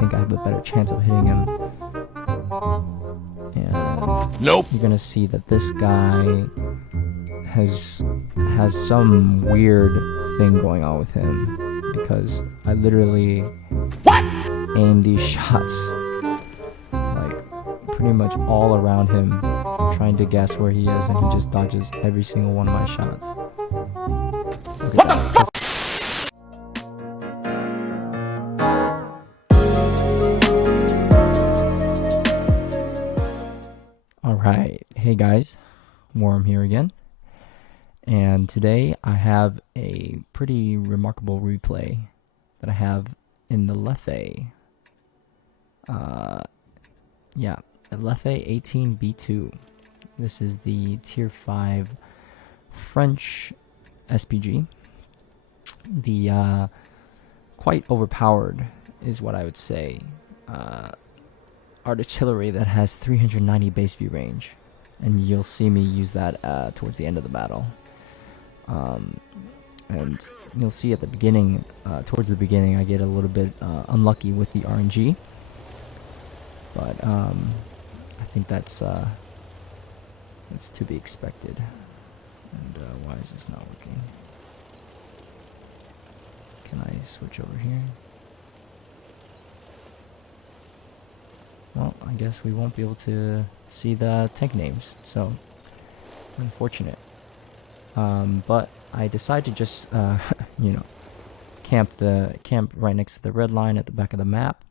think I have a better chance of hitting him. And Nope. you're gonna see that this guy has some weird thing going on with him, because I literally aim these shots like pretty much all around him, trying to guess where he is, and he just dodges every single one of my shots. What the fuck? Alright, hey guys, Worm here again, and today I have a pretty remarkable replay that I have in the LeFH. Yeah, a LeFH 18B2. This is the Tier 5 French SPG. The quite overpowered is what I would say. Artillery that has 390 base view range, and you'll see me use that towards the end of the battle. And you'll see at the beginning, towards the beginning, I get a little bit unlucky with the RNG, but I think that's to be expected. And why is this not working? Can I switch over here? Well, I guess we won't be able to see the tank names, so unfortunate. But I decided to just, you know, camp right next to the red line at the back of the map.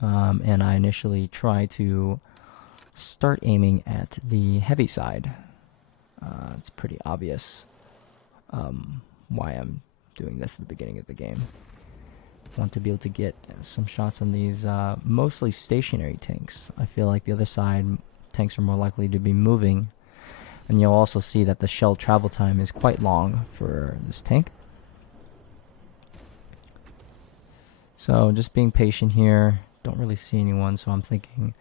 And I initially tried to start aiming at the heavy side. It's pretty obvious why I'm doing this at the beginning of the game. Want to be able to get some shots on these mostly stationary tanks. I feel like the other side tanks are more likely to be moving, and you'll also see that the shell travel time is quite long for this tank. So just being patient here. Don't really see anyone, so I'm thinking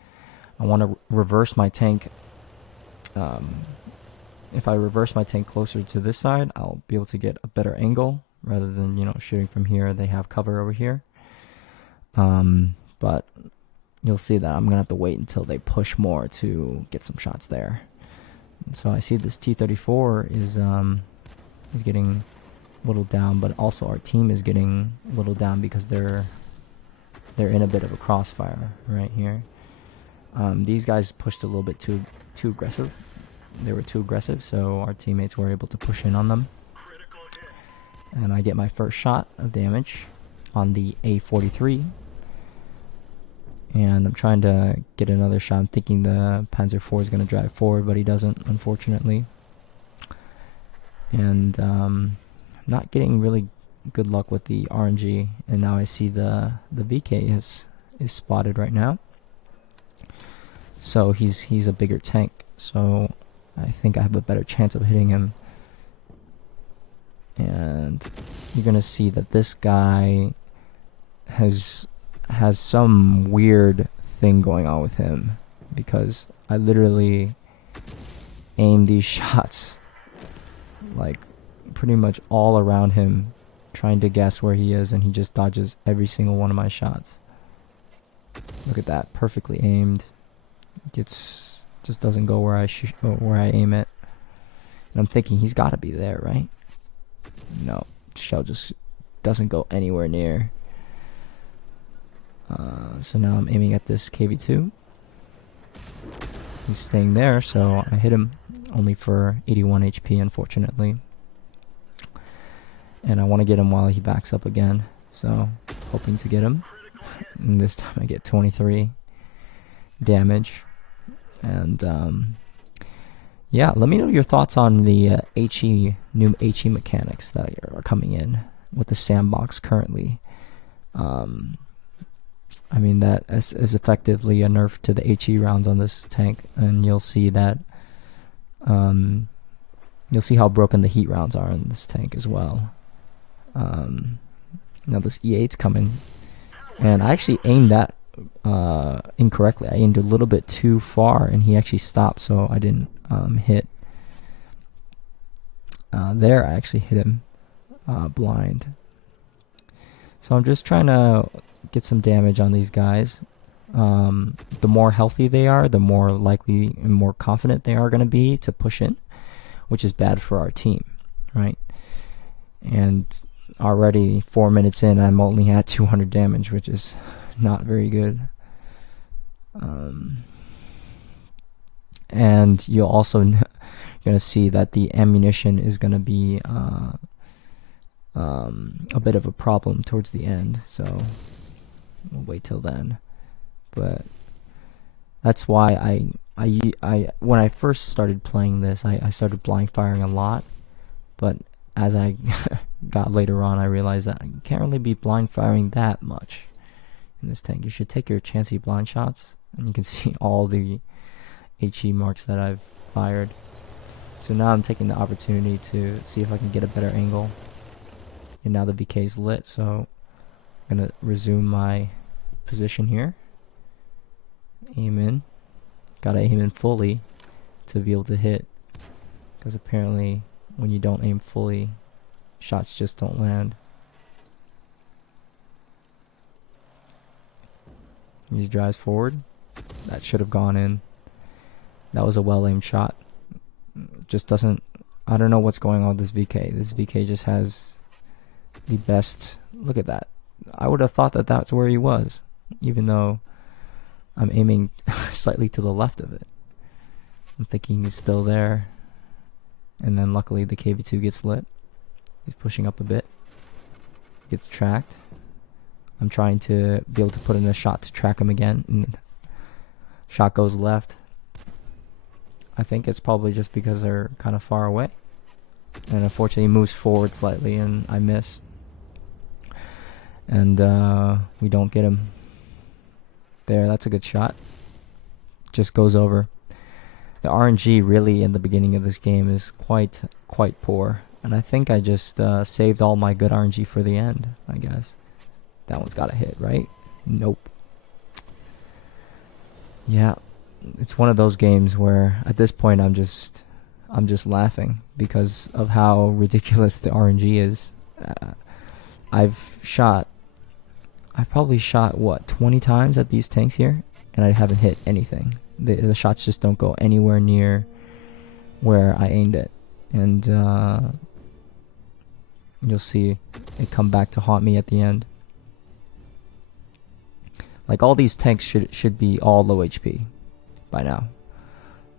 I want to reverse my tank. If I reverse my tank closer to this side, I'll be able to get a better angle rather than, you know, shooting from here. They have cover over here. But you'll see that I'm gonna have to wait until they push more to get some shots there. And so I see this T-34 is getting whittled down, but also our team is getting whittled down because they're in a bit of a crossfire right here. These guys pushed a little bit too aggressive. They were too aggressive, so our teammates were able to push in on them. And I get my first shot of damage on the A43. And I'm trying to get another shot. I'm thinking the Panzer IV is going to drive forward, but he doesn't, unfortunately. And not getting really good luck with the RNG. And now I see the VK is spotted right now. So he's a bigger tank. So I think I have a better chance of hitting him. And you're gonna see that this guy has some weird thing going on with him, because I literally aim these shots like pretty much all around him, trying to guess where he is, and he just dodges every single one of my shots. Look at that, perfectly aimed. Just doesn't go where I aim it. And I'm thinking he's got to be there, right? No, shell just doesn't go anywhere near. So now I'm aiming at this KV2. He's staying there, so I hit him only for 81 HP, unfortunately. And I want to get him while he backs up again, so hoping to get him. And this time I get 23 damage. And yeah, let me know your thoughts on the new HE mechanics that are coming in with the sandbox currently. I mean, that is effectively a nerf to the HE rounds on this tank, and you'll see that you'll see how broken the heat rounds are in this tank as well. Now this E8's coming, and I actually aimed that incorrectly. I aimed a little bit too far, and he actually stopped, so I didn't hit. There I actually hit him blind. So I'm just trying to get some damage on these guys. The more healthy they are, the more likely and more confident they are going to be to push in, which is bad for our team, right? And already 4 minutes in, I'm only at 200 damage, which is not very good. And you'll also going to see that the ammunition is going to be a bit of a problem towards the end, so we'll wait till then. But that's why I when I first started playing this, I started blind firing a lot, but as I got later on, I realized that you can't really be blind firing that much in this tank. You should take your chancy blind shots, and you can see all the HE marks that I've fired. So now I'm taking the opportunity to see if I can get a better angle. And now the VK is lit, so I'm gonna resume my position here. Aim in. Gotta aim in fully to be able to hit, because apparently when you don't aim fully, shots just don't land. He drives forward. That should have gone in. That was a well-aimed shot. Just doesn't... I don't know what's going on with this VK. This VK just has the best... Look at that. I would have thought that that's where he was, even though I'm aiming slightly to the left of it. I'm thinking he's still there. And then luckily the KV2 gets lit. He's pushing up a bit. Gets tracked. I'm trying to be able to put in a shot to track him again. And shot goes left. I think it's probably just because they're kind of far away. And unfortunately he moves forward slightly and I miss. And we don't get him. There, that's a good shot. Just goes over. The RNG really in the beginning of this game is quite poor. And I think I just saved all my good RNG for the end, I guess. That one's got to hit, right? Nope. Yeah, it's one of those games where at this point I'm just laughing because of how ridiculous the RNG is. I've probably shot what, 20 times at these tanks here, and I haven't hit anything. The shots just don't go anywhere near where I aimed it, and you'll see it come back to haunt me at the end. Like, all these tanks should be all low HP by now.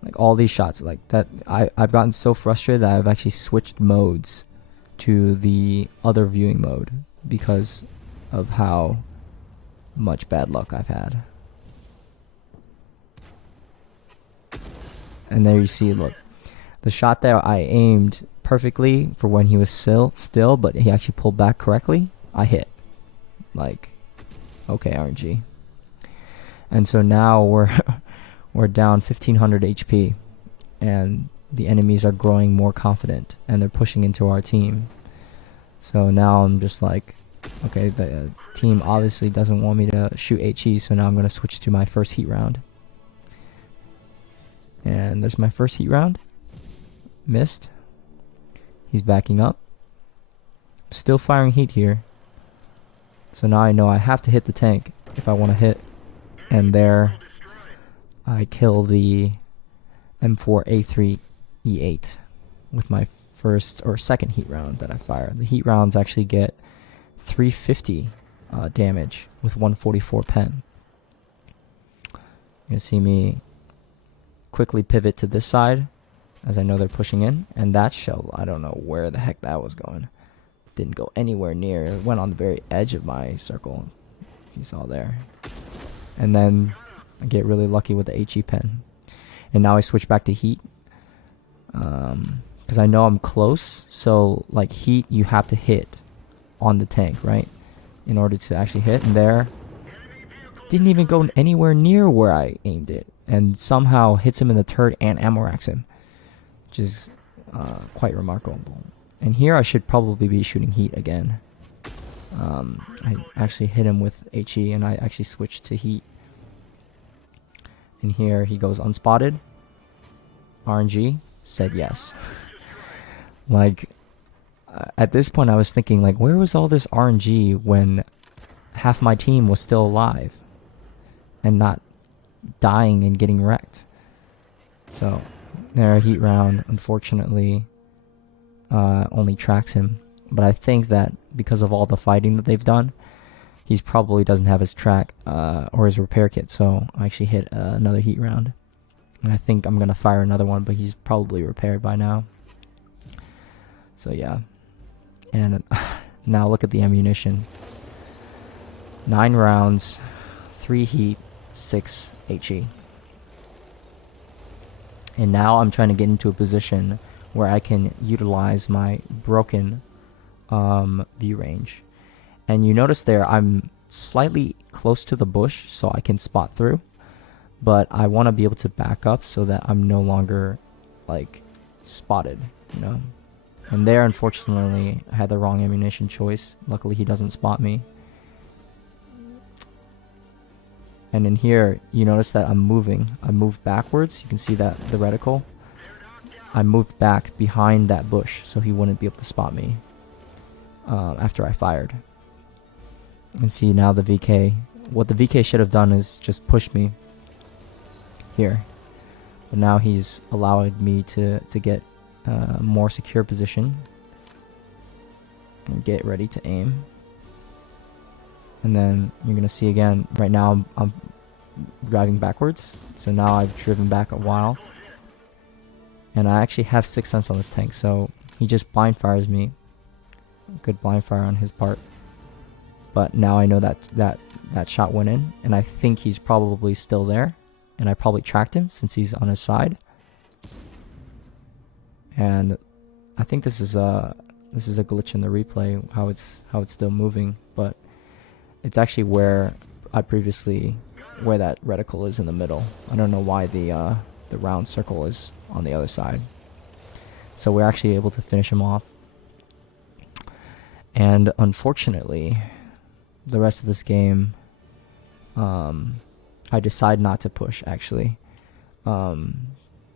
Like, all these shots like that, I've gotten so frustrated that I've actually switched modes to the other viewing mode because of how much bad luck I've had. And there you see, look, the shot there I aimed perfectly for when he was still, but he actually pulled back correctly. I hit. Like, okay, RNG. And so now we're down 1500 HP, and the enemies are growing more confident, and they're pushing into our team. So now I'm just like, okay, the team obviously doesn't want me to shoot HE, so now I'm going to switch to my first heat round. And there's my first heat round. Missed. He's backing up. Still firing heat here. So now I know I have to hit the tank if I want to hit. And there I kill the M4A3E8 with my first or second heat round that I fire. The heat rounds actually get 350 damage with 144 pen. You're going to see me quickly pivot to this side as I know they're pushing in. And that shell, I don't know where the heck that was going. Didn't go anywhere near. It went on the very edge of my circle. You saw there. And then I get really lucky with the HE pen. And now I switch back to heat. Because I know I'm close. So, like, heat, you have to hit on the tank, right? In order to actually hit. And there, didn't even go anywhere near where I aimed it. And somehow hits him in the turret and ammo racks him. Which is quite remarkable. And here I should probably be shooting heat again. I actually hit him with HE and I actually switched to heat. And here he goes unspotted. RNG said yes. Like, at this point I was thinking, like, where was all this RNG when half my team was still alive and not dying and getting wrecked. So their heat round, unfortunately, only tracks him. But I think that because of all the fighting that they've done, he's probably doesn't have his track or his repair kit. So I actually hit another heat round. And I think I'm going to fire another one, but he's probably repaired by now. So yeah. And now look at the ammunition. 9 rounds, 3 heat, 6 HE. And now I'm trying to get into a position where I can utilize my bRoKeN view range. And you notice there I'm slightly close to the bush so I can spot through. But I want to be able to back up so that I'm no longer like spotted, you know. And there, unfortunately, I had the wrong ammunition choice. Luckily, he doesn't spot me. And in here, you notice that I'm moving. I moved backwards. You can see that the reticle. I moved back behind that bush so he wouldn't be able to spot me after I fired. And see now the VK. What the VK should have done is just push me here. But now he's allowed me to get a more secure position and get ready to aim. And then you're going to see again, right now I'm driving backwards. So now I've driven back a while. And I actually have 6th sense on this tank. So he just blind fires me. Good blind fire on his part. But now I know that shot went in. And I think he's probably still there. And I probably tracked him since he's on his side. And I think this is a glitch in the replay, how it's still moving, but it's actually where that reticle is in the middle. I don't know why the round circle is on the other side. So we're actually able to finish him off. And unfortunately, the rest of this game, I decide not to push actually,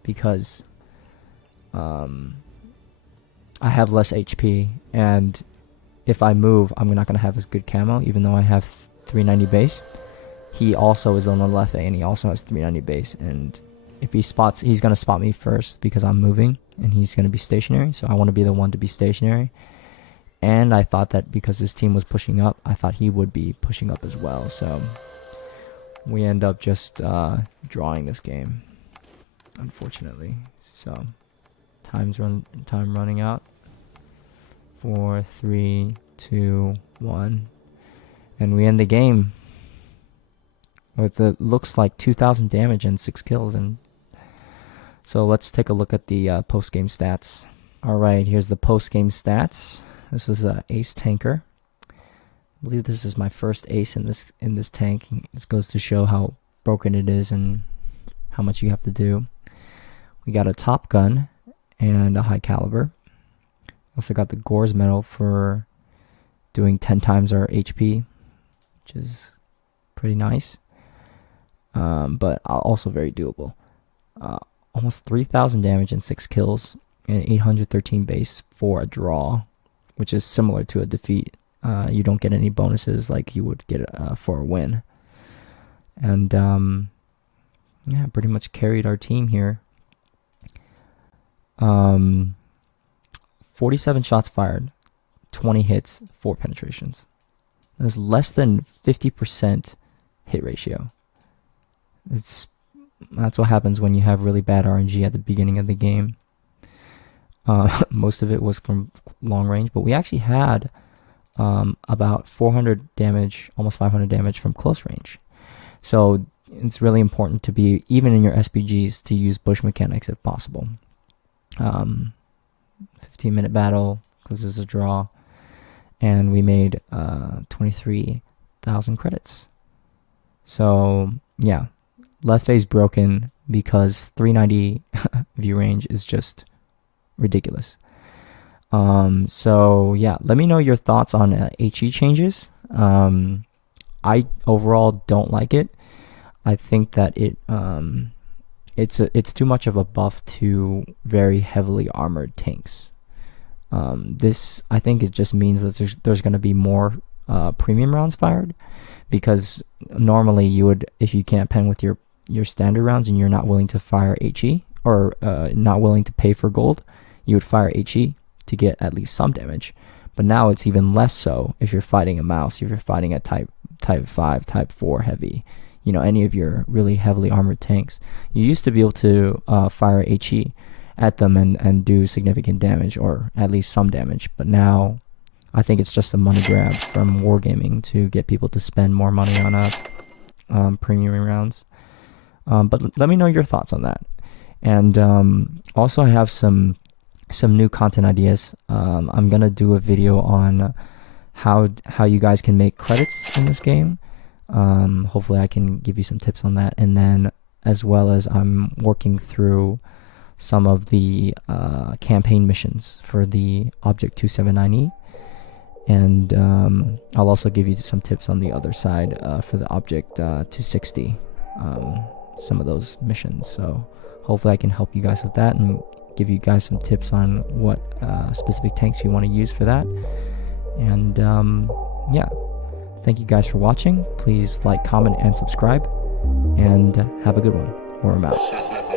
because I have less HP, and if I move, I'm not going to have as good camo, even though I have 390 base. He also is on the LeFH, and he also has 390 base, and if he spots, he's going to spot me first because I'm moving, and he's going to be stationary, so I want to be the one to be stationary. And I thought that because this team was pushing up, I thought he would be pushing up as well, so we end up just drawing this game, unfortunately. So time running out. 4, 3, 2, 1, and we end the game with it looks like 2,000 damage and 6 kills. And so let's take a look at the post-game stats. All right, here's the post-game stats. This is a ace tanker. I believe this is my first ace in this tank. This goes to show how broken it is and how much you have to do. We got a top gun and a high caliber. Also got the Gores medal for doing 10 times our HP, which is pretty nice, but also very doable. Almost 3,000 damage and 6 kills and 813 base for a draw, which is similar to a defeat. You don't get any bonuses like you would get for a win. And yeah, pretty much carried our team here. 47 shots fired, 20 hits, 4 penetrations. That's less than 50% hit ratio. That's what happens when you have really bad RNG at the beginning of the game. Most of it was from long range, but we actually had about 400 damage, almost 500 damage from close range. So it's really important to be, even in your SPGs, to use bush mechanics if possible. 15-minute battle, because this is a draw, and we made 23,000 credits. So yeah, LeFH is broken because 390 view range is just ridiculous. So yeah, let me know your thoughts on HE changes. I overall don't like it. I think that it's too much of a buff to very heavily armored tanks. This, I think, it just means that there's going to be more premium rounds fired, because normally you would, if you can't pen with your standard rounds and you're not willing to fire HE, or not willing to pay for gold, you would fire HE to get at least some damage. But now it's even less so if you're fighting a mouse, if you're fighting a type 5, type 4 heavy, you know, any of your really heavily armored tanks. You used to be able to fire HE at them and do significant damage, or at least some damage, but now I think it's just a money grab from Wargaming to get people to spend more money on premium rounds. But let me know your thoughts on that. And also I have some new content ideas. I'm gonna do a video on how you guys can make credits in this game. Hopefully I can give you some tips on that. And then, as well as, I'm working through some of the campaign missions for the Object 279E, and I'll also give you some tips on the other side for the Object 260, some of those missions. So hopefully I can help you guys with that and give you guys some tips on what specific tanks you want to use for that. And yeah, thank you guys for watching. Please like, comment, and subscribe, and have a good one. We're out.